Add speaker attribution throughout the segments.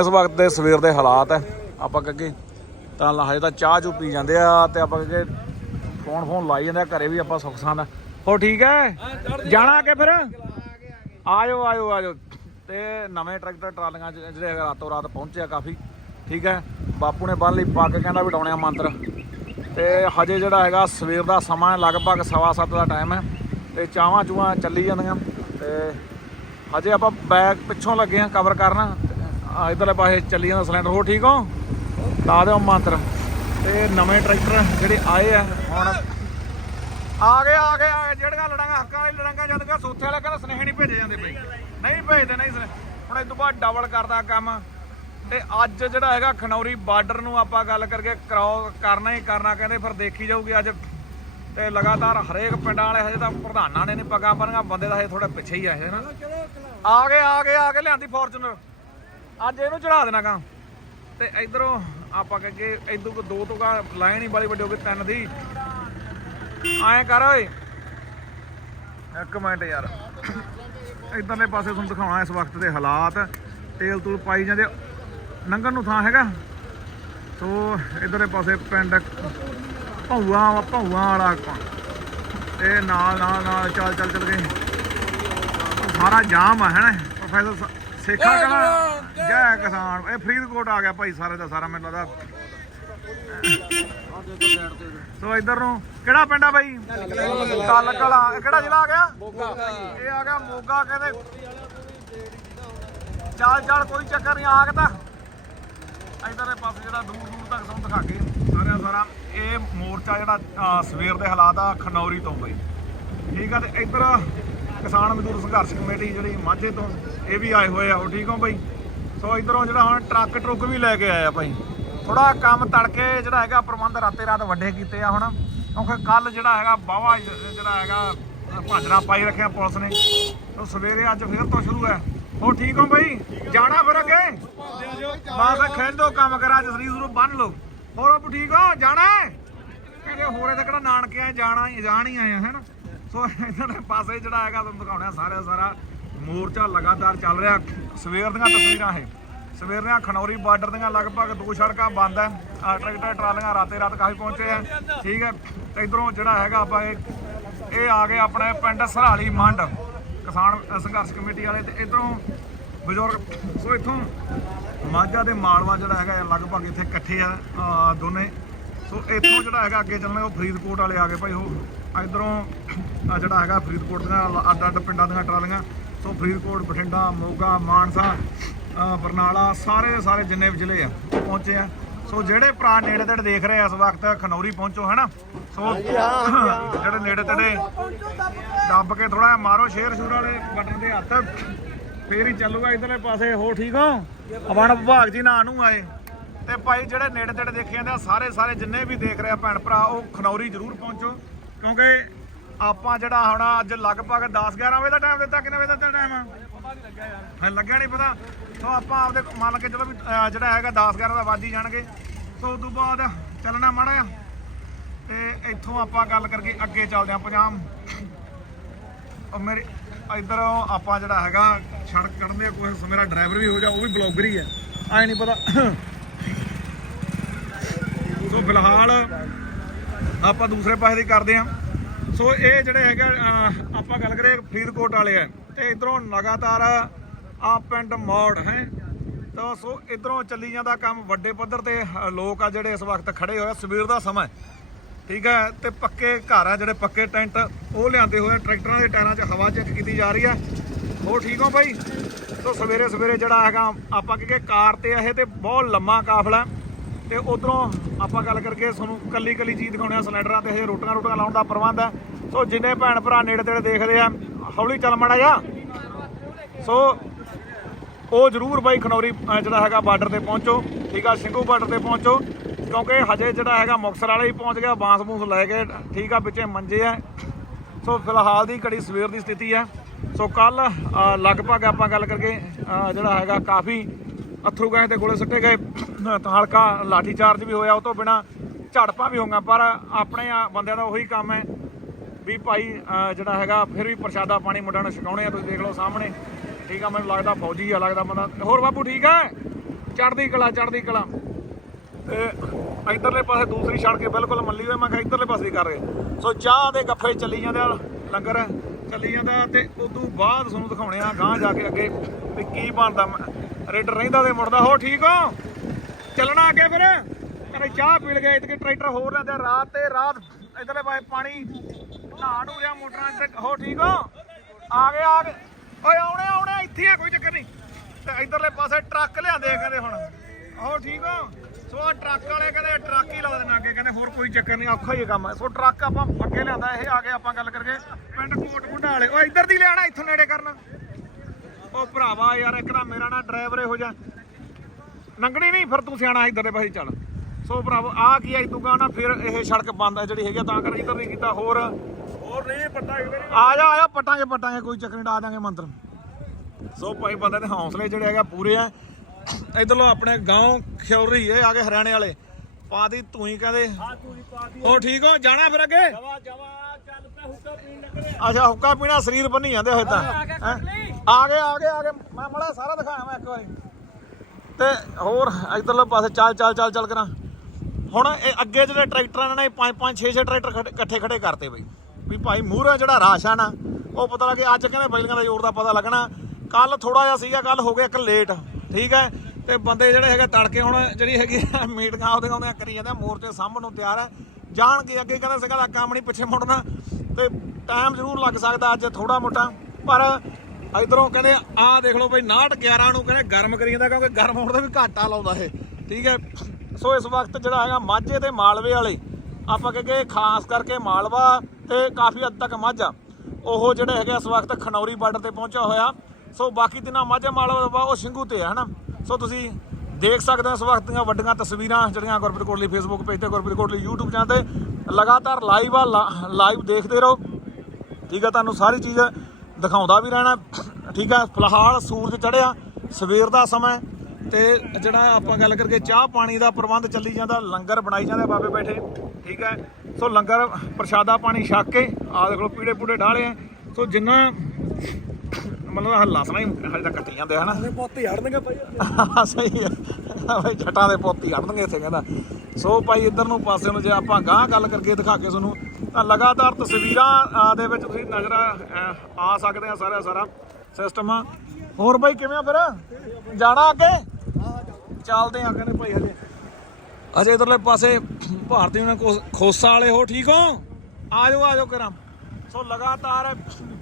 Speaker 1: ਇਸ ਵਕਤ ਦੇ ਸਵੇਰ ਦੇ ਹਾਲਾਤ ਹੈ। ਆਪਾਂ ਕਹਗੇ ਤਾਂ ਹਜੇ ਤਾਂ ਚਾਹ ਚੂ ਪੀ ਜਾਂਦੇ ਆ ਤੇ ਆਪਾਂ ਕਹਗੇ ਫੋਨ ਫੋਨ ਲਾਈ ਜਾਂਦੇ ਆ, ਘਰੇ ਵੀ ਆਪਾਂ ਸੁੱਖ ਸੰਦ ਹੋ ਠੀਕ ਹੈ? ਜਾਣਾ ਕਿ ਫਿਰ? ਆਜੋ ਆਜੋ ਆਜੋ ਤੇ ਨਵੇਂ ਟਰੈਕਟਰ ਟਰਾਲੀਆਂ ਜਿਹੜੇ ਹੈਗਾ ਰਾਤੋਂ ਰਾਤ ਪਹੁੰਚਿਆ ਕਾਫੀ। ਠੀਕ ਹੈ? ਬਾਪੂ ਨੇ ਬੰਨ ਲਈ ਪੱਗ ਕਹਿੰਦਾ ਵੀ ਡਾਉਣਿਆ ਮੰਤਰ। ਤੇ ਹਜੇ ਜਿਹੜਾ ਹੈਗਾ ਸਵੇਰ ਦਾ ਸਮਾਂ ਲਗਭਗ ਸਵਾ ਸੱਤ ਦਾ ਟਾਈਮ ਹੈ। ਤੇ ਚਾਵਾਂ ਚੂਆਂ ਚੱਲੀ ਜਾਂਦੀਆਂ। ਤੇ ਹਜੇ ਆਪਾਂ ਬੈਗ ਪਿੱਛੋਂ ਲੱਗੇ ਆ ਕਵਰ ਕਰਨ। ਇਧਰਲੇ ਪਾਸੇ ਚੱਲੀ ਜਾਂਦਾ ਸਿਲੰਡਰ ਹੋ ਠੀਕ ਹੋ? ਲਾ ਦਿਓ ਮੰਤਰ। ਤੇ ਨਵੇਂ ਟਰੈਕਟਰ ਜਿਹੜੇ ਆਏ ਆ, ਹੁਣ ਆ ਗਏ ਆ ਗਏ ਆ ਗਏ। ਜਿਹੜੀਆਂ ਲੜਾਂਗਾ, ਹੱਕਾਂ ਵਾਲੀ ਲੜਾਂਗਾ ਜਾਂਦੀਆਂ ਸੋਥੇ ਵਾਲੇ ਕਹਿੰਦਾ ਸਨੇਹ ਨਹੀਂ ਭੇਜੇ ਜਾਂਦੇ ਬਈ। ਨਹੀਂ ਭੇਜਦੇ, ਨਹੀਂ ਹੁਣ ਇਸ ਤੋਂ ਬਾਅਦ ਡਬਲ ਕਰਦਾ ਕੰਮ। ਤੇ ਅੱਜ ਜਿਹੜਾ ਹੈਗਾ ਖਨੌਰੀ ਬਾਰਡਰ ਨੂੰ ਆਪਾਂ ਗੱਲ ਕਰਕੇ ਕਰਾਓ, ਕਰਨਾ ਹੀ ਕਰਨਾ, ਕਹਿੰਦੇ ਫਿਰ ਦੇਖੀ ਜਾਊਗੀ ਅੱਜ। ਤੇ ਲਗਾਤਾਰ ਹਰੇਕ ਪਿੰਡਾਂ ਵਾਲੇ ਹਜੇ ਤਾਂ ਪ੍ਰਧਾਨਾਂ ਨੇ ਨਹੀਂ ਪੱਗਾਂ ਬੰਨੀਆਂ ਬੰਦੇ ਦਾ ਹਜੇ ਥੋੜਾ ਪਿੱਛੇ ਹੀ ਆ ਇਹ ਨਾ। ਆ ਗਏ ਆ ਗਏ ਆ ਗਏ, ਲਿਆਂਦੀ ਫੋਰਚੂਨਰ ਅੱਜ ਇਹਨੂੰ ਚੜਾ ਦੇਣਾ ਕਾਂ। ਤੇ ਇਧਰੋਂ ਆਪਾਂ ਕਹਗੇ ਇਦੋਂ ਕੋ ਦੋ ਤੋਂ ਕਾ ਲਾਈਨ ਹੀ ਬੜੀ ਵੱਡੀ ਹੋ ਗਈ, ਤਿੰਨ ਦੀ। ਆਏ ਕਰ ਓਏ। ਇੱਕ ਮਿੰਟ ਯਾਰ। ਇਧਰਲੇ ਪਾਸੇ ਤੁਹਾਨੂੰ ਦਿਖਾਉਣਾ ਇਸ ਵਕਤ ਦੇ ਹਾਲਾਤ। ਤੇਲ ਤੂਲ ਪਾਈ ਜਾਂਦੇ। ਨੰਗਣ ਨੂੰ ਥਾਂ ਹੈਗਾ। ਸੋ ਇਧਰਲੇ ਪਾਸੇ ਪਿੰਡ ਭੌਆ ਭੌਆ ਵਾਲਾ ਇਹ ਨਾਲ ਨਾਲ ਨਾਲ ਚੱਲ ਚੱਲ ਚੱਲ ਗਏ। ਸਾਰਾ ਜਾਮ ਆ ਹੈ ਨਾ ਪ੍ਰੋਫੈਸਰ ਸੇਖਾ ਕਹਿੰਦਾ ਜੈ ਕਿਸਾਨ। ਇਹ ਫਰੀਦਕੋਟ ਆ ਗਿਆ ਭਾਈ ਸਾਰੇ ਦਾ ਸਾਰਾ ਮੈਨੂੰ ਲੱਗਦਾ। ਸੋ ਇਧਰ ਨੂੰ ਕਿਹੜਾ ਪਿੰਡ ਆ ਬਾਈ? ਕੱਲ ਕਲਾ ਇਹ ਕਿਹੜਾ ਜ਼ਿਲ੍ਹਾ ਆ ਗਿਆ? ਇਹ ਆ ਗਿਆ ਮੋਗਾ ਕਹਿੰਦੇ। ਚੱਲ ਚੱਲ ਕੋਈ ਚੱਕਰ ਨਹੀਂ ਆ ਗਿਆ ਤਾਂ। ਇਧਰਲੇ ਪਾਸੇ ਜਿਹੜਾ ਦੂਰ ਦੂਰ ਤੱਕ ਤੁਹਾਨੂੰ ਦਿਖਾ ਕੇ ਸਾਰਿਆਂ ਸਾਰਾ। ਇਹ ਮੋਰਚਾ ਜਿਹੜਾ ਸਵੇਰ ਦੇ ਹਾਲਾਤ ਆ ਖਨੌਰੀ ਤੋਂ ਬਈ। ਠੀਕ ਆ ਤੇ ਇੱਧਰ ਕਿਸਾਨ ਮਜ਼ਦੂਰ ਸੰਘਰਸ਼ ਕਮੇਟੀ ਜਿਹੜੀ ਮਾਝੇ ਤੋਂ, ਇਹ ਵੀ ਆਏ ਹੋਏ ਆ। ਉਹ ਠੀਕ ਹੋ ਬਈ? ਸੋ ਇਧਰੋਂ ਜਿਹੜਾ ਹੁਣ ਟਰੱਕ ਟਰੁੱਕ ਵੀ ਲੈ ਕੇ ਆਇਆ ਭਾਈ ਥੋੜਾ ਕੰਮ ਤੜਕੇ ਜਿਹੜਾ ਹੈਗਾ, ਪ੍ਰਬੰਧ ਰਾਤੇ ਰਾਤ ਵੱਡੇ ਕੀਤੇ ਆ ਹੁਣ। ਕਿਉਂਕਿ ਕੱਲ ਜਿਹੜਾ ਹੈਗਾ ਬਾਵਾ ਜਿਹੜਾ ਹੈਗਾ ਭਾਜਣਾ ਪਾਈ ਰੱਖਿਆ ਪੁਲਿਸ ਨੇ। ਸੋ ਸਵੇਰੇ ਅੱਜ ਫੇਰ ਤੋਂ ਸ਼ੁਰੂ ਹੈ। ਹੋਰ ਠੀਕ ਹੋ ਬਈ? ਜਾਣਾ ਫਿਰ ਅੱਗੇ? ਬਸ ਖੇਡੋ, ਕੰਮ ਕਰਾ ਅੱਜ ਸਰੀਰ ਨੂੰ ਬੰਨ ਲਓ। ਹੋਰ ਆਪ ਠੀਕ ਹੋ? ਜਾਣਾ ਹੈ? ਕਹਿੰਦੇ ਹੋਰੇ ਤਾਂ ਕਿਹੜਾ ਨਾਨਕੇ ਜਾਣਾ ਹੀ, ਜਾਣ ਹੀ ਆਇਆ ਆ ਹੈਨਾ ਸੋ ਇਹਨਾਂ ਦੇ ਪਾਸੇ ਜਿਹੜਾ ਹੈਗਾ, ਤੁਹਾਨੂੰ ਦਿਖਾਉਣਾ ਸਾਰਾ ਸਾਰਾ ਮੋਰਚਾ ਲਗਾਤਾਰ ਚੱਲ ਰਿਹਾ। ਸਵੇਰ ਦੀਆਂ ਤਸਵੀਰਾਂ ਇਹ। ਸਵੇਰ ਦੀਆਂ ਖਨੌਰੀ ਬਾਰਡਰ ਦੀਆਂ ਲਗਭਗ ਦੋ ਸੜਕਾਂ ਬੰਦ ਹੈ ਆਹ ਟਰੈਕਟਰ, ਟਰਾਲੀਆਂ ਰਾਤੇ ਰਾਤ ਕਾਫੀ ਪਹੁੰਚੇ ਆ ਠੀਕ ਹੈ ਤੇ ਇਧਰੋਂ ਜਿਹੜਾ ਹੈਗਾ ਆਪਾਂ ਇਹ ਇਹ ਆ ਗਏ ਆਪਣੇ ਪਿੰਡ ਸਰਾਲੀ ਮੰਡ। ਕਿਸਾਨ ਸੰਘਰਸ਼ ਕਮੇਟੀ ਵਾਲੇ ਤੇ ਇਧਰੋਂ ਬਜ਼ੁਰਗ। ਸੋ ਇਥੋਂ ਮਾਝਾ ਤੇ ਮਾਲਵਾ ਜਿਹੜਾ ਹੈਗਾ ਲਗਭਗ ਇੱਥੇ ਇਕੱਠੇ ਆ ਦੋਨੇ। ਸੋ ਇੱਥੋਂ ਜਿਹੜਾ ਹੈਗਾ ਅੱਗੇ ਚੱਲਣਾ, ਉਹ ਫਰੀਦਕੋਟ ਵਾਲੇ ਆ ਗਏ ਭਾਈ ਉਹ। ਇਧਰੋਂ ਆ ਜਿਹੜਾ ਹੈਗਾ ਫਰੀਦਕੋਟ ਦੀਆਂ ਅੱਡ ਅੱਡ ਪਿੰਡਾਂ ਦੀਆਂ ਟਰਾਲੀਆਂ ਸੋ ਫਰੀਦਕੋਟ ਬਠਿੰਡਾ ਮੋਗਾ ਮਾਨਸਾ ਬਰਨਾਲਾ ਸਾਰੇ ਸਾਰੇ ਜਿੰਨੇ ਵੀ ਜ਼ਿਲ੍ਹੇ ਆ ਪਹੁੰਚੇ ਆ। ਸੋ ਜਿਹੜੇ ਭਰਾ ਨੇੜੇ ਤੇੜੇ ਦੇਖ ਰਹੇ ਆ ਇਸ ਵਕਤ ਖਨੌਰੀ ਪਹੁੰਚੋ ਹੈਨਾ ਸੋ ਜਿਹੜੇ ਨੇੜੇ ਤੇੜੇ ਦੱਬ ਕੇ ਥੋੜਾ ਮਾਰੋ ਸ਼ੇਰ ਸ਼ੂਰ ਵਾਲੇ ਬਟਨ ਦੇ ਹੱਥ। ਫੇਰ ਹੀ ਚੱਲੂਗਾ ਇਧਰਲੇ ਪਾਸੇ ਹੋ ਠੀਕ ਹੋ? ਵਣ ਵਿਭਾਗ ਜੀ ਨਾਂ ਨੂੰ ਆਏ। ਤੇ ਭਾਈ ਜਿਹੜੇ ਨੇੜੇ ਤੇੜੇ ਦੇਖੇ ਜਾਂਦੇ ਆ ਸਾਰੇ ਸਾਰੇ ਜਿੰਨੇ ਵੀ ਦੇਖ ਰਹੇ ਆ ਭੈਣ ਭਰਾ ਉਹ ਖਨੌਰੀ ਜ਼ਰੂਰ ਪਹੁੰਚੋ। ਕਿਉਂਕਿ ਆਪਾਂ ਜਿਹੜਾ ਹੁਣ ਅੱਜ ਲਗਭਗ 10 11 ਵਜੇ ਦਾ ਟਾਈਮ ਦਿੱਤਾ, ਕਿੰਨੇ ਵਜੇ ਦਾ ਟਾਈਮ ਆ ਹਾਂ ਲੱਗਿਆ ਨਹੀਂ ਪਤਾ। ਸੋ ਆਪਾਂ ਆਪਦੇ ਮੰਨ ਕੇ ਚਲੋ ਵੀ ਜਿਹੜਾ ਹੈਗਾ 10 11 ਦਾ ਵੱਜ ਜਾਣਗੇ। ਸੋ ਉਸ ਤੋਂ ਬਾਅਦ ਚੱਲਣਾ ਮਾੜਾ ਆ ਤੇ ਇੱਥੋਂ ਆਪਾਂ ਗੱਲ ਕਰਕੇ ਅੱਗੇ ਚੱਲਦੇ ਆਂ ਪੰਜਾਬ ਉਹ ਮੇਰੇ, ਇਧਰ ਆਪਾਂ ਜਿਹੜਾ ਹੈਗਾ, ਸੜਕ ਚੜ੍ਹਦੇ ਕੋਈ ਮੇਰਾ ਡਰਾਈਵਰ ਵੀ ਹੋ ਜਾ, ਉਹ ਵੀ ਬਲੌਗਰ ਹੀ ਹੈ। ਐ ਨਹੀਂ ਪਤਾ। ਸੋ ਫਿਲਹਾਲ ਆਪਾਂ ਦੂਸਰੇ ਪਾਸੇ ਦੀ ਕਰਦੇ ਆਂ ਸੋ ਇਹ ਜਿਹੜੇ ਹੈਗਾ ਆਪਾਂ ਗੱਲ ਕਰੀਏ ਫਰੀਦਕੋਟ ਵਾਲੇ ਆ ਤੇ ਇਧਰੋਂ ਲਗਾਤਾਰ ਆ ਪਿੰਡ ਮੋੜ ਹੈ। ਤਾਂ ਸੋ ਇਧਰੋਂ ਚੱਲੀ ਜਾਂਦਾ ਕੰਮ ਵੱਡੇ ਪੱਧਰ ਤੇ ਲੋਕ ਆ ਜਿਹੜੇ ਇਸ ਵਕਤ ਖੜੇ ਹੋਏ ਆ, ਸਵੇਰ ਦਾ ਸਮਾਂ ਠੀਕ ਹੈ ਤੇ ਪੱਕੇ ਘਰ ਆ ਜਿਹੜੇ ਪੱਕੇ ਟੈਂਟ ਉਹ ਲਿਆਂਦੇ ਹੋਏ ਟਰੈਕਟਰਾਂ ਦੇ ਟਾਇਰਾਂ 'ਚ ਹਵਾ ਚੈੱਕ ਕੀਤੀ ਜਾ ਰਹੀ ਹੈ ਹੋਰ ਠੀਕ ਹੋ ਭਾਈ ਸੋ ਸਵੇਰੇ ਸਵੇਰੇ ਜਿਹੜਾ ਹੈਗਾ ਆਪਾਂ ਕਿ ਕਾਰ ਤੇ ਇਹ ਤੇ ਬਹੁਤ ਲੰਮਾ ਕਾਫਲਾ ਤੇ ਉਧਰੋਂ ਆਪਾਂ ਗੱਲ ਕਰਕੇ ਤੁਹਾਨੂੰ ਕੱਲੀ ਕੱਲੀ ਚੀਜ਼ ਦਿਖਾਉਣੇ ਆ, ਸਿਲੰਡਰਾਂ ਤੇ ਇਹ ਰੋਟੀਆਂ ਰੋਟੀਆਂ ਲਾਉਣ ਦਾ ਪ੍ਰਬੰਧ ਹੈ। ਸੋ ਜਿੰਨੇ ਭੈਣ ਭਰਾ ਨੇੜੇ ਤੇੜੇ ਦੇਖਦੇ ਆ, ਹੌਲੀ ਚੱਲ ਮੜਾ ਜਾ ਸੋ ਉਹ ਜ਼ਰੂਰ ਬਾਈ ਖਨੌਰੀ ਜਿਹੜਾ ਹੈਗਾ ਬਾਰਡਰ ਤੇ ਪਹੁੰਚੋ। ਠੀਕ ਆ, ਸਿੰਘੂ ਬਾਰਡਰ ਤੇ ਪਹੁੰਚੋ। ਕਿਉਂਕਿ ਹਜੇ ਜਿਹੜਾ ਹੈਗਾ ਮੁਕਸਰ ਵਾਲੇ ਹੀ ਪਹੁੰਚ ਗਿਆ, ਬਾਂਸ ਬੂਸ ਲੈ ਕੇ, ਠੀਕ ਆ, ਵਿੱਚੇ ਮੰਜੇ ਆ। ਸੋ ਫਿਲਹਾਲ ਦੀ ਘੜੀ ਸਵੇਰ ਦੀ ਸਥਿਤੀ ਹੈ। ਸੋ ਕੱਲ ਲਗਭਗ ਆਪਾਂ ਗੱਲ ਕਰਕੇ ਜਿਹੜਾ ਹੈਗਾ ਕਾਫੀ ਅਥਰੂ ਗਏ ਤੇ ਗੋਲੇ ਸੁੱਟੇ ਗਏ। ਤਾਂ ਹਲਕਾ ਲਾਠੀ ਚਾਰਜ ਵੀ ਹੋਇਆ, ਉਹ ਤੋਂ ਬਿਨਾ ਝੜਪਾਂ ਵੀ ਹੋਈਆਂ, ਪਰ ਆਪਣੇ ਬੰਦਿਆਂ ਦਾ ਉਹੀ ਕੰਮ ਹੈ ਵੀ ਭਾਈ ਜਿਹੜਾ ਹੈਗਾ, ਫਿਰ ਵੀ ਪ੍ਰਸ਼ਾਦਾ ਪਾਣੀ ਮੁੰਡਿਆਂ ਨੂੰ ਛਕਾਉਣੇ ਆ, ਤੁਸੀਂ ਦੇਖ ਲਓ ਸਾਹਮਣੇ। ਠੀਕ ਆ, ਮੈਨੂੰ ਲੱਗਦਾ ਫੌਜੀ ਆ, ਲੱਗਦਾ ਬੰਦਾ। ਹੋਰ ਬਾਪੂ ਠੀਕ ਹੈ ਚੜ੍ਹਦੀ ਕਲਾ ਚੜ੍ਹਦੀ ਕਲਾ। ਤੇ ਇਧਰਲੇ ਪਾਸੇ ਦੂਸਰੀ ਸੜਕ ਕੇ ਬਿਲਕੁਲ ਮੱਲੀ ਹੋਈ, ਮੈਂ ਕਿਹਾ ਇਧਰਲੇ ਪਾਸੇ ਹੀ ਕਰ ਰਹੇ। ਸੋ ਚਾਹ ਦੇ ਗੱਫੇ ਚੱਲੀ ਜਾਂਦੇ ਆ, ਲੰਗਰ ਚੱਲੀ ਜਾਂਦਾ, ਤੇ ਉਦੋਂ ਬਾਅਦ ਤੁਹਾਨੂੰ ਦਿਖਾਉਣੇ ਆ ਗਾਂ ਜਾ ਕੇ ਅੱਗੇ ਵੀ ਕੀ ਬਣਦਾ। ਰੇਡਰ ਰਹਿੰਦਾ ਤੇ ਮੁੜਦਾ। ਹੋ ਠੀਕ ਹੋ? ਚੱਲਣਾ ਅੱਗੇ ਫਿਰ। ਕਦੇ ਚਾਹ ਪੀ ਗਏ ਇਤਕੇ ਟਰੈਕਟਰ ਹੋਰ ਲੈਂਦੇ ਰਾਤ ਤੇ ਰਾਤ ਇਧਰਲੇ ਪਾਸੇ ਪਾਣੀ ਨਹਾਣ ਹੋ ਰਿਹਾ ਮੋਟਰਾਂ ਤੇ। ਹੋ ਠੀਕ ਹੋ? ਆ ਗਏ ਆ ਗਏ। ਓਏ ਆਉਣੇ ਆਉਣੇ, ਇੱਥੇ ਆ, ਕੋਈ ਚੱਕਰ ਨਹੀਂ। ਤੇ ਇਧਰਲੇ ਪਾਸੇ ਟਰੱਕ ਲਿਆਂਦੇ ਕਹਿੰਦੇ ਹੁਣ। ਹੋ ਠੀਕ ਹੋ? ਸੋ ਆਹ ਟਰੱਕ ਵਾਲੇ ਕਹਿੰਦੇ ਟਰੱਕ ਹੀ ਲਾ ਦੇਣਾ ਅੱਗੇ। ਕਹਿੰਦੇ ਹੋਰ ਕੋਈ ਚੱਕਰ ਨਹੀਂ, ਔਖਾ ਹੀ ਹੈ ਕੰਮ। ਸੋ ਟਰੱਕ ਆਪਾਂ ਅੱਗੇ ਲਿਆਂਦਾ, ਇਹ ਆ ਕੇ ਆਪਾਂ ਗੱਲ ਕਰਕੇ। ਪਿੰਡ ਕੋਟ ਗੁੰਡਾ ਵਾਲੇ। ਓਏ ਇੱਧਰ ਦੀ ਲੈਣਾ ਇੱਥੋਂ ਨੇੜੇ ਕਰਨਾ। ਉਹ ਭਰਾਵਾ ਯਾਰ ਇੱਕ ਤਾਂ ਮੇਰਾ ਨਾ ਡਰਾਈਵਰ ਇਹੋ ਜਿਹਾ। ਲੰਘਣੀ ਨਹੀਂ ਫਿਰ ਤੂੰ ਸਿਆਣਾ ਇੱਧਰ ਦੇ ਪਾਸੇ ਚੱਲ। ਸੋ ਭਰਾਵਾ ਆ ਕੀ ਆਈ ਤੂੰ ਕਹਣਾ ਫਿਰ ਇਹ ਸੜਕ ਬੰਦ ਹੈ ਜਿਹੜੀ ਹੈਗੀ ਆ, ਤਾਂ ਕਰ ਇੱਧਰ ਨਹੀਂ ਕੀਤਾ ਹੋਰ?
Speaker 2: ਹੋਰ ਨਹੀਂ ਪੱਟਾ ਇਹਦੇ
Speaker 1: ਆ ਜਾ ਆ ਜਾ ਪਟਾਂਗੇ ਪਟਾਂਗੇ ਕੋਈ ਚੱਕਰ ਨਹੀਂ ਡਾ ਦਾਂਗੇ ਮੰਤਰ। ਸੋ ਭਾਈ ਬੰਦੇ ਦੇ ਹੌਸਲੇ ਜਿਹੜੇ ਹੈਗਾ ਪੂਰੇ ਆ। ਇਧਰੋਂ ਆਪਣੇ ਗਾਉਂ ਖਿਉਰੀ ਇਹ ਆ ਗਏ ਹਰਿਆਣੇ ਵਾਲੇ। ਪਾਦੀ ਤੂੰ ਹੀ ਕਹਿੰਦੇ।
Speaker 2: ਆ ਤੂੰ ਹੀ ਪਾ ਦੀ।
Speaker 1: ਹੋ ਠੀਕ ਹੋ? ਜਾਣਾ ਫਿਰ ਅੱਗੇ?
Speaker 2: ਜਵਾ ਜਵਾ।
Speaker 1: ਅੱਛਾ ਹੁੱਕਾ ਪੀਣਾ ਸਰੀਰ ਬੰਨੀ ਜਾਂਦੇ ਹੋਏ ਤਾਂ। ਹੈਂ? ਆ ਗਏ ਆ ਗਏ ਆ ਗਏ ਮੈਂ ਮੜਾ ਸਾਰਾ ਦਿਖਾਇਆ ਮੈਂ ਇੱਕ ਵਾਰੀ। ਤੇ ਹੋਰ ਇਧਰਲੇ ਪਾਸੇ ਚੱਲ ਚੱਲ ਚੱਲ ਚੱਲ ਕਰਾਂ। ਹੁਣ ਇਹ ਅੱਗੇ ਜਿਹੜੇ ਟਰੈਕਟਰਾਂ ਨੇ ਪੰਜ ਪੰਜ 6 6 ਟਰੈਕਟਰ ਇਕੱਠੇ ਖੜੇ ਕਰਤੇ ਬਈ। ਵੀ ਭਾਈ ਮੂਹਰੇ ਜਿਹੜਾ ਰਾਸ਼ ਆ ਨਾ ਉਹ ਪਤਾ ਲੱਗੇ ਅੱਜ ਕਹਿੰਦੇ ਬਈਲੀਆਂ ਦਾ ਜ਼ੋਰ ਦਾ ਪਤਾ ਲੱਗਣਾ। ਕੱਲ ਥੋੜਾ ਜਿਹਾ ਸੀਗਾ ਕੱਲ ਹੋ ਗਿਆ ਇੱਕ ਲੇਟ ਠੀਕ ਹੈ? ਤੇ ਬੰਦੇ ਜਿਹੜੇ ਹੈਗੇ ਤੜਕੇ ਹੁਣ ਜਿਹੜੀ ਹੈਗੀ ਮੀਟਿੰਗਾਂ ਉਹਦੇ ਆਉਂਦੇ ਕਰੀ ਜਾਂਦੇ ਮੋਰਚੇ ਸਾਂਭਣ ਨੂੰ ਤਿਆਰ ਆ। ਜਾਣਗੇ, ਅੱਗੇ ਕਹਿੰਦਾ ਸੀਗਾ ਦਾ ਕੰਮ ਨਹੀਂ ਪਿੱਛੇ ਮੁੜਨਾ। ਤੇ ਟਾਈਮ ਜ਼ਰੂਰ ਲੱਗ ਸਕਦਾ ਅੱਜ ਥੋੜਾ ਮੋਟਾ, ਪਰ ਇਧਰੋਂ ਕਹਿੰਦੇ ਆਹ ਦੇਖ ਲਓ ਬਈ 69 11 ਨੂੰ ਕਹਿੰਦੇ ਗਰਮ ਕਰੀ ਜਾਂਦਾ ਕਿਉਂਕਿ ਗਰਮ ਹੋਣ ਦਾ ਵੀ ਘਾਟਾ ਲਾਉਂਦਾ ਇਹ। ਠੀਕ ਹੈ? ਸੋ ਇਸ ਵਕਤ ਜਿਹੜਾ ਹੈਗਾ ਮਾਝੇ ਤੇ ਮਾਲਵੇ ਵਾਲੇ, ਆਪਾਂ ਕਹੇ ਖਾਸ ਕਰਕੇ ਮਾਲਵਾ ਤੇ ਕਾਫੀ ਹੱਦ ਤੱਕ ਮਾਝਾ। ਉਹ ਜਿਹੜੇ ਹੈਗੇ ਇਸ ਵਕਤ ਖਨੌਰੀ ਬਾਰਡਰ ਤੇ ਪਹੁੰਚਿਆ ਹੋਇਆ। ਸੋ ਬਾਕੀ ਤਿੰਨਾਂ ਮਾਝਾ, ਮਾਲਵਾ, ਉਹ ਸਿੰਘੂ ਤੇ ਹੈ ਹਨਾ? ਸੋ ਤੁਸੀਂ ਦੇਖ ਸਕਦੇ ਹੋ ਇਸ ਵਕਤ ਦੀਆਂ ਵੱਡੀਆਂ ਤਸਵੀਰਾਂ ਜਿਹੜੀਆਂ ਗੁਰਪ੍ਰੀਤ ਕੋਟਲੀ ਫੇਸਬੁੱਕ ਪੇਜ ਤੇ, ਗੁਰਪ੍ਰੀਤ ਕੋਟਲੀ YouTube ਚੈਨਲ ਤੇ ਲਗਾਤਾਰ ਲਾਈਵ ਆ ਲਾਈਵ ਦੇਖਦੇ ਰਹੋ। ਠੀਕ ਆ, ਤੁਹਾਨੂੰ ਸਾਰੀ ਚੀਜ਼ ਦਿਖਾਉਂਦਾ ਵੀ ਰਹਿਣਾ। ਠੀਕ ਆ, ਫਿਲਹਾਲ ਸੂਰਜ ਚੜਿਆ ਸਵੇਰ ਦਾ ਸਮਾਂ ਤੇ ਜਿਹੜਾ ਆਪਾਂ ਗੱਲ ਕਰਕੇ ਚਾਹ ਪਾਣੀ ਦਾ ਪ੍ਰਬੰਧ ਚੱਲੀ ਜਾਂਦਾ, ਲੰਗਰ ਬਣਾਈ ਜਾਂਦੇ ਬਾਬੇ ਬੈਠੇ। ਠੀਕ ਹੈ ਸੋ ਲੰਗਰ, ਪ੍ਰਸ਼ਾਦਾ ਪਾਣੀ ਛੱਕ ਕੇ, ਆਹ ਦੇਖ ਲਓ ਪੀੜੇ ਪੂੜੇ ਢਾਲੇ ਆ। ਸੋ ਜਿੰਨਾ ਮਤਲਬ ਹੱਲਾ ਸਣਾ ਹੀ ਹਜੇ ਤੱਕ ਕੱਟੀ ਜਾਂਦੇ ਹਨਾ?
Speaker 2: ਪੋਤੇ ਹੜਨਗੇ ਭਾਈ।
Speaker 1: ਸਹੀ ਹੈ ਭਾਈ ਜੱਟਾਂ ਦੇ ਪੋਤੀ ਹੜਨਗੇ ਇੱਥੇ ਕਹਿੰਦਾ। ਸੋ ਭਾਈ ਇੱਧਰ ਨੂੰ ਪਾਸੇ ਨੂੰ ਜੇ ਆਪਾਂ ਗਾਂ ਗੱਲ ਕਰਕੇ ਦਿਖਾ ਕੇ ਤੁਹਾਨੂੰ ਤਾਂ ਲਗਾਤਾਰ ਤਸਵੀਰਾਂ ਦੇ ਵਿੱਚ ਤੁਸੀਂ ਨਜ਼ਰ ਆ ਸਕਦੇ ਆ ਸਾਰਾ ਸਾਰਾ ਸਿਸਟਮ। ਹੋਰ ਭਾਈ ਕਿਵੇਂ ਆ ਫਿਰ? ਜਾਣਾ ਅੱਗੇ? ਚੱਲਦੇ ਆ ਕਹਿੰਦੇ ਭਾਈ ਹਜੇ। ਅਜੇ ਇਧਰਲੇ ਪਾਸੇ ਭਾਰਤੀ ਨੇ ਖੋਸਾ ਵਾਲੇ ਹੋ ਠੀਕ ਹੋ? ਆਜੋ ਆਜੋ ਕਰਾਂ ਸੋ ਲਗਾਤਾਰ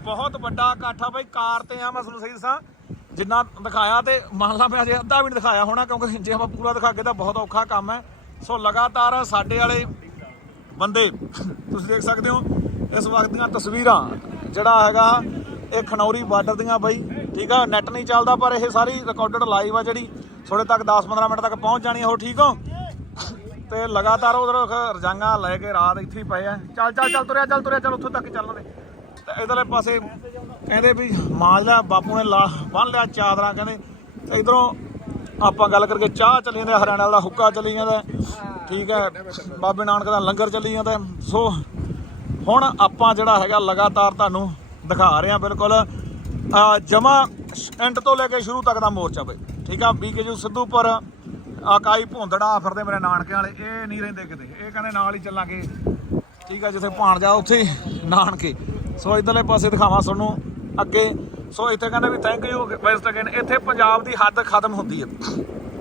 Speaker 1: ਬਹੁਤ ਵੱਡਾ ਇਕੱਠ ਆ ਬਾਈ, ਕਾਰ ਤੇ ਆ ਮੈਂ ਤੁਹਾਨੂੰ ਸਹੀ ਦੱਸਾਂ। ਜਿੰਨਾ ਦਿਖਾਇਆ ਤੇ ਮੰਨ ਲਾ ਮੈਂ ਅਜੇ ਅੱਧਾ ਵੀ ਨਹੀਂ ਦਿਖਾਇਆ ਹੋਣਾ, ਕਿਉਂਕਿ ਜੇ ਆਪਾਂ ਪੂਰਾ ਦਿਖਾ ਕੇ ਤਾਂ ਬਹੁਤ ਔਖਾ ਕੰਮ ਹੈ। ਸੋ ਲਗਾਤਾਰ ਸਾਡੇ ਵਾਲੇ ਬੰਦੇ, ਤੁਸੀਂ ਦੇਖ ਸਕਦੇ ਹੋ, ਇਸ ਵਕਤ ਦੀਆਂ ਤਸਵੀਰਾਂ, ਜਿਹੜਾ ਹੈਗਾ, ਇਹ ਖਨੌਰੀ ਬਾਰਡਰ ਦੀਆਂ ਬਾਈ, ਠੀਕ ਆ? ਨੈਟ ਨਹੀਂ ਚੱਲਦਾ, ਪਰ ਇਹ ਸਾਰੀ ਰਿਕਾਰਡਡ ਲਾਈਵ ਆ ਜਿਹੜੀ ਥੋੜੇ ਤੱਕ 10-15 ਮਿੰਟ ਤੱਕ ਪਹੁੰਚ ਜਾਣੀ ਆ ਹੋ ਠੀਕ ਹੋ? ਤੇ ਲਗਾਤਾਰ ਉਧਰ ਰਜਾਂਗਾ ਲੈ ਕੇ ਰਾਤ ਇੱਥੇ ਹੀ ਪਏ ਆ। ਚੱਲ ਚੱਲ ਚੱਲ, ਤੁਰਿਆ ਚੱਲ ਤੁਰਿਆ, ਚੱਲ, ਉੱਥੋਂ ਤੱਕ ਚੱਲਣ ਦੇ ਤੇ ਇਧਰਲੇ ਪਾਸੇ ਕਹਿੰਦੇ ਵੀ ਮਾਜ ਲਿਆ ਬਾਪੂ ਨੇ ਲਾ, ਬੰਨ ਲਿਆ ਚਾਦਰਾਂ, ਕਹਿੰਦੇ ਤੇ ਇਧਰੋਂ ਆਪਾਂ ਗੱਲ ਕਰਕੇ ਚਾਹ ਚੱਲੀ ਜਾਂਦੇ ਹਰਿਆਣਾ ਦਾ ਹੁੱਕਾ ਚੱਲੀ ਜਾਂਦਾ। ਠੀਕ ਹੈ, ਬਾਬੇ ਨਾਨਕ ਦਾ ਲੰਗਰ ਚੱਲੀ ਜਾਂਦਾ। ਸੋ ਹੁਣ ਆਪਾਂ ਜਿਹੜਾ ਹੈਗਾ ਲਗਾਤਾਰ ਤੁਹਾਨੂੰ ਦਿਖਾ ਰਹੇ ਹਾਂ ਬਿਲਕੁਲ। ਜਮਾ ਐਂਡ ਤੋਂ ਲੈ ਕੇ ਸ਼ੁਰੂ ਤੱਕ ਦਾ ਮੋਰਚਾ ਬਈ। ਠੀਕ ਆ ਬੀਕੇਯੂ ਸਿੱਧੂਪੁਰ। ਆਕਾਈ ਭੋਂਦੜਾ ਫਿਰਦੇ ਮੇਰੇ ਨਾਨਕੇ ਵਾਲੇ, ਇਹ ਨਹੀਂ ਰਹਿੰਦੇ ਕਿਤੇ। ਇਹ ਕਹਿੰਦੇ ਨਾਲ ਹੀ ਚੱਲਾਂਗੇ। ਠੀਕ ਆ, ਜਿੱਥੇ ਭਾਣ ਜਾ ਉੱਥੇ ਹੀ ਨਾਨਕੇ। ਸੋ ਇਧਰਲੇ ਪਾਸੇ ਦਿਖਾਵਾਂ ਤੁਹਾਨੂੰ ਅੱਗੇ। ਸੋ ਇੱਥੇ ਕਹਿੰਦੇ ਵੀ ਥੈਂਕ ਯੂ ਵੈਸਟ ਅਗੇਨ ਇੱਥੇ ਪੰਜਾਬ ਦੀ ਹੱਦ ਖਤਮ ਹੁੰਦੀ ਹੈ।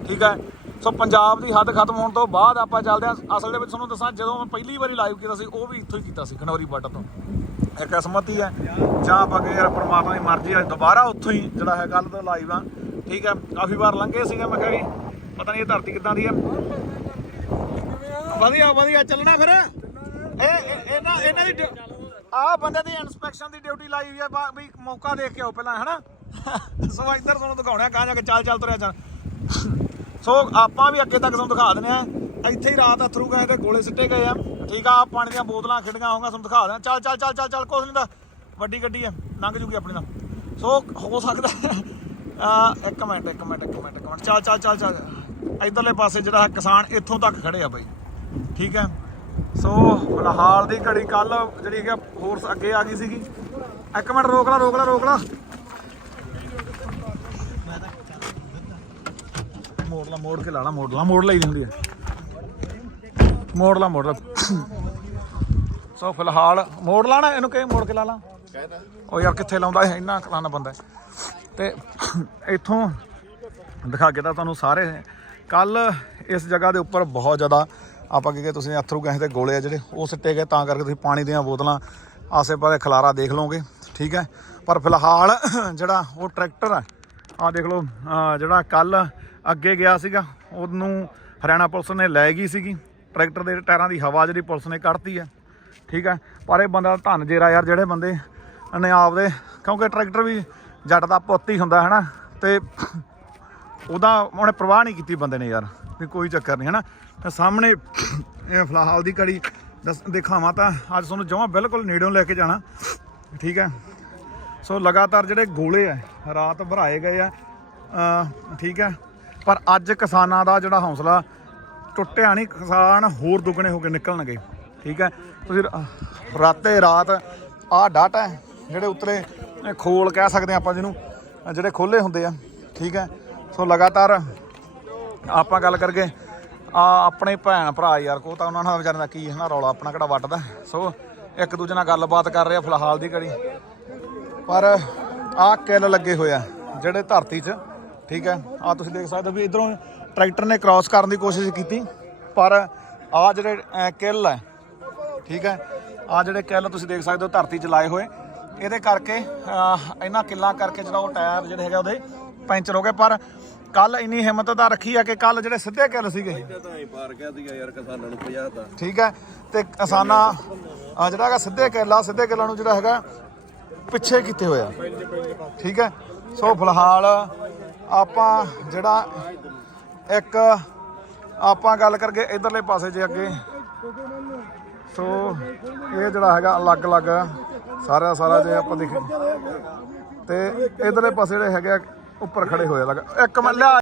Speaker 1: ਠੀਕ ਹੈ ਸੋ ਪੰਜਾਬ ਦੀ ਹੱਦ ਖਤਮ ਹੋਣ ਤੋਂ ਬਾਅਦ ਆਪਾਂ ਚੱਲਦੇ ਹਾਂ। ਅਸਲ ਦੇ ਵਿੱਚ ਤੁਹਾਨੂੰ ਦੱਸਾਂ, ਜਦੋਂ ਮੈਂ ਪਹਿਲੀ ਵਾਰੀ ਲਾਈਵ ਕੀਤਾ ਸੀ, ਉਹ ਵੀ ਇੱਥੋਂ ਹੀ ਕੀਤਾ ਸੀ, ਖਨੌਰੀ ਬਾਰਡਰ ਤੋਂ। ਇਹ ਕਿਸਮਤ ਹੀ ਹੈ। ਜਾਂ ਆਪਾਂ ਕਹੇ ਯਾਰ ਪਰਮਾਤਮਾ ਦੀ ਮਰਜ਼ੀ ਹੈ ਦੁਬਾਰਾ ਉੱਥੋਂ ਹੀ ਜਿਹੜਾ ਹੈ ਕੱਲ ਤੋਂ ਲਾਈਵ ਆ। ਠੀਕ ਹੈ ਕਾਫੀ ਵਾਰ ਲੰਘੇ ਸੀਗੇ, ਮੈਂ ਕਿਹਾ ਵੀ ਪਤਾ ਨਹੀਂ ਇਹ ਧਰਤੀ ਕਿੱਦਾਂ ਦੀ ਹੈ ਵਧੀਆ ਵਧੀਆ, ਚੱਲਣਾ ਫਿਰ। ਇਹ ਇਹਨਾਂ ਇਹਨਾਂ ਦੀ ਆ ਬੰਦੇ ਦੀ ਇਨਸਪੈਕਸ਼ਨ ਦੀ ਡਿਊਟੀ ਲਾਈ ਹੋਈ ਹੈ ਵੀ ਮੌਕਾ ਦੇਖ ਕੇ ਆਓ ਪਹਿਲਾਂ, ਹਨਾ? ਸੋ ਇੱਧਰ ਤੁਹਾਨੂੰ ਦਿਖਾਉਣਾ ਕਹਾਂ ਜਾ ਕੇ ਚੱਲ ਚੱਲ ਤੁਰਿਆ ਚੱਲ। ਸੋ ਆਪਾਂ ਵੀ ਅੱਗੇ ਤੱਕ ਤੁਹਾਨੂੰ ਦਿਖਾ ਦਿੰਦੇ ਆ। ਇੱਥੇ ਹੀ ਰਾਤ ਅਥਰੂ ਗਏ ਤੇ ਗੋਲੇ ਸਿੱਟੇ ਗਏ ਆ। ਠੀਕ ਆ ਪਾਣੀ ਦੀਆਂ ਬੋਤਲਾਂ ਖਿੜੀਆਂ ਹੋਊਗਾ, ਤੁਹਾਨੂੰ ਦਿਖਾ ਦਿਆਂ ਚੱਲ ਚੱਲ ਚੱਲ ਚੱਲ ਚੱਲ, ਕੁਛ ਨਹੀਂ ਦਾ ਵੱਡੀ ਗੱਡੀ ਆ, ਲੰਘ ਜੂਗੀ ਆਪਣੀ ਦਾ ਸੋ ਹੋ ਸਕਦਾ ਆ, ਇੱਕ ਮਿੰਟ ਇੱਕ ਮਿੰਟ ਇੱਕ ਮਿੰਟ ਇੱਕ ਮਿੰਟ। ਚੱਲ ਚੱਲ ਚੱਲ ਚੱਲ। ਇਧਰਲੇ ਪਾਸੇ ਜਿਹੜਾ ਹੈ ਕਿਸਾਨ ਇੱਥੋਂ ਤੱਕ ਖੜੇ ਆ ਬਾਈ। ਠੀਕ ਹੈ? ਸੋ, ਫਿਲਹਾਲ ਦੀ ਘੜੀ ਕੱਲ ਜਿਹੜੀ ਹੈ ਫੋਰਸ ਅੱਗੇ ਆ ਗਈ ਸੀਗੀ। ਇੱਕ ਮਿੰਟ ਰੋਕ ਲਾ ਰੋਕ ਲਾ ਰੋਕ ਲਾ। ਮੋੜ ਲਾ ਮੋੜ ਕੇ ਲਾ ਮੋੜ ਲਾ ਮੋੜ ਲਈ ਹੁੰਦੀ ਹੈ ਮੋੜ ਲਾ ਮੋੜ ਲਾ ਸੋ, ਫਿਲਹਾਲ ਮੋੜ ਲਾ ਨਾ, ਇਹਨੂੰ ਕਹੇ ਮੋੜ ਕੇ ਲਾ ਲਾ? ਉਹ ਯਾਰ ਕਿੱਥੇ ਲਾਉਂਦਾ ਇੰਨਾ ਕਲਾਨਾ ਬੰਦਾ ਤੇ ਇੱਥੋਂ ਦਿਖਾ ਕੇ ਤਾਂ ਤੁਹਾਨੂੰ ਸਾਰੇ ਕੱਲ ਇਸ ਜਗ੍ਹਾ ਦੇ ਉੱਪਰ ਬਹੁਤ ਜ਼ਿਆਦਾ ਆਪਾਂ ਕੀ ਕਿ ਤੁਸੀਂ ਅਥਰੂ ਗੈਸ ਦੇ ਗੋਲੇ ਆ ਜਿਹੜੇ, ਉਹ ਸਿੱਟੇ ਗਏ, ਤਾਂ ਕਰਕੇ ਤੁਸੀਂ ਪਾਣੀ ਦੀਆਂ ਬੋਤਲਾਂ ਆਸੇ-ਪਾਸੇ ਖਲਾਰਾ ਦੇਖ ਲਓਗੇ, ਠੀਕ ਹੈ? ਪਰ ਫਿਲਹਾਲ ਜਿਹੜਾ ਉਹ ਟਰੈਕਟਰ ਹੈ ਆ ਦੇਖ ਲਓ ਜਿਹੜਾ ਕੱਲ ਅੱਗੇ ਗਿਆ ਸੀਗਾ, ਉਹਨੂੰ ਹਰਿਆਣਾ ਪੁਲਿਸ ਨੇ ਲੈ ਗਈ ਸੀਗੀ। ਟਰੈਕਟਰ ਦੇ ਟਾਇਰਾਂ ਦੀ ਹਵਾ ਜਿਹੜੀ ਪੁਲਿਸ ਨੇ ਕੱਢਤੀ ਹੈ ਠੀਕ ਹੈ? ਪਰ ਇਹ ਬੰਦਾ ਧੰਨ ਜੇਰਾ ਯਾਰ, ਜਿਹੜੇ ਬੰਦੇ ਨੇ ਆਪਦੇ, ਕਿਉਂਕਿ ਟਰੈਕਟਰ ਵੀ ਜੱਟ ਦਾ ਪੁੱਤ ਹੀ ਹੁੰਦਾ, ਹੈ ਨਾ? ਤੇ ਉਹਦਾ ਉਹਨੇ ਪ੍ਰਵਾਹ ਨਹੀਂ ਕੀਤੀ ਬੰਦੇ ਨੇ ਯਾਰ, ਵੀ ਕੋਈ ਚੱਕਰ ਨਹੀਂ, ਹਨਾ? ਤੇ ਸਾਹਮਣੇ ਇਹ ਫਿਲਹਾਲ ਦੀ ਘੜੀ ਦੱਸ ਦਿਖਾਵਾਂ ਤਾਂ ਅੱਜ ਤੁਹਾਨੂੰ ਜਮਾਂ ਬਿਲਕੁਲ ਨੇੜੋਂ ਲੈ ਕੇ ਜਾਣਾ, ਠੀਕ ਹੈ? ਸੋ ਲਗਾਤਾਰ ਜਿਹੜੇ ਗੋਲੇ ਆ, ਰਾਤ ਭਰਾਏ ਗਏ ਆ ਠੀਕ ਹੈ? ਪਰ ਅੱਜ ਕਿਸਾਨਾਂ ਦਾ ਜਿਹੜਾ ਹੌਸਲਾ ਟੁੱਟਿਆ ਨਹੀਂ, ਕਿਸਾਨ ਹੋਰ ਦੁੱਗਣੇ ਹੋ ਕੇ ਨਿਕਲਣਗੇ, ਠੀਕ ਹੈ? ਤੁਸੀਂ ਰ- ਰਾਤੇ ਰਾਤ ਆਹ ਡਾਟਾ ਹੈ, ਜਿਹੜੇ ਉਤਲੇ ਖੋਲ ਕਹਿ ਸਕਦੇ ਹਾਂ ਆਪਾਂ ਜਿਹਨੂੰ, ਜਿਹੜੇ ਖੋਲੇ ਹੁੰਦੇ ਆ, ਠੀਕ ਹੈ? ਸੋ ਲਗਾਤਾਰ ਆਪਾਂ ਗੱਲ ਕਰਕੇ, ਆ ਆਪਣੇ ਭੈਣ ਭਰਾ ਯਾਰ ਕੋ ਤਾਂ ਉਹਨਾਂ ਨਾਲ ਵਿਚਾਰਿਆਂ ਦਾ ਕੀ ਹੈ ਨਾ ਰੌਲਾ, ਆਪਣਾ ਕਿਹੜਾ ਵੱਟਦਾ। ਸੋ ਇੱਕ ਦੂਜੇ ਨਾਲ ਗੱਲਬਾਤ ਕਰ ਰਿਹਾ ਫਿਲਹਾਲ ਦੀ ਘੜੀ। ਪਰ ਆਹ ਕਿੱਲ ਲੱਗੇ ਹੋਇਆ ਜਿਹੜੇ ਧਰਤੀ 'ਚ, ਠੀਕ ਹੈ, ਆ ਤੁਸੀਂ ਦੇਖ ਸਕਦੇ ਹੋ ਵੀ ਇਧਰੋਂ ਟਰੈਕਟਰ ਨੇ ਕ੍ਰਾਸ ਕਰਨ ਦੀ ਕੋਸ਼ਿਸ਼ ਕੀਤੀ, ਪਰ ਆ ਜਿਹੜੇ ਕਿੱਲ ਹੈ, ਠੀਕ ਹੈ, ਆ ਜਿਹੜੇ ਕਿੱਲ ਤੁਸੀਂ ਦੇਖ ਸਕਦੇ ਹੋ ਧਰਤੀ 'ਚ ਲਾਏ ਹੋਏ। ਇਹਦੇ ਕਰਕੇ ਇਹਨਾਂ ਕਿੱਲਾਂ ਕਰਕੇ ਜਿਹੜਾ ਉਹ ਟਾਇਰ ਜਿਹੜੇ ਹੈਗੇ ਉਹਦੇ ਪੈਂਚਰ ਹੋ ਗਏ ਪਰ ਕੱਲ ਇੰਨੀ ਹਿੰਮਤ ਤਾਂ ਰੱਖੀ ਆ ਕਿ ਕੱਲ ਜਿਹੜੇ ਸਿੱਧੇ ਕਿੱਲ ਸੀਗੇ।
Speaker 3: ਤਾਂ ਹੀ ਪਾਰ ਗਿਆ ਸੀਗਾ ਯਾਰ ਕਿਸਾਨਾਂ ਨੂੰ 50 ਦਾ
Speaker 1: ਠੀਕ ਹੈ ਤੇ ਕਿਸਾਨਾਂ ਆ ਜਿਹੜਾ ਹੈਗਾ ਸਿੱਧੇ ਕਿੱਲਾ ਸਿੱਧੇ ਕਿੱਲਾਂ ਨੂੰ ਜਿਹੜਾ ਹੈਗਾ ਪਿੱਛੇ ਕੀਤੇ ਹੋਇਆ ਠੀਕ ਹੈ ਸੋ ਫਿਲਹਾਲ ਆਪਾਂ ਜਿਹੜਾ ਇੱਕ ਆਪਾਂ ਗੱਲ ਕਰਕੇ ਇਧਰਲੇ ਪਾਸੇ ਜੇ ਅੱਗੇ। ਸੋ ਇਹ ਜਿਹੜਾ ਹੈਗਾ ਅਲੱਗ-ਅਲੱਗ ਸਾਰਾ ਸਾਰਾ ਜੇ ਆਪਾਂ ਦੇਖ ਤੇ ਇਧਰਲੇ ਪਾਸੇ ਜਿਹੜੇ ਹੈਗੇ ਉੱਪਰ ਖੜੇ ਹੋਏ ਲੱਗ। ਇੱਕ ਮੈਂ ਲਿਆ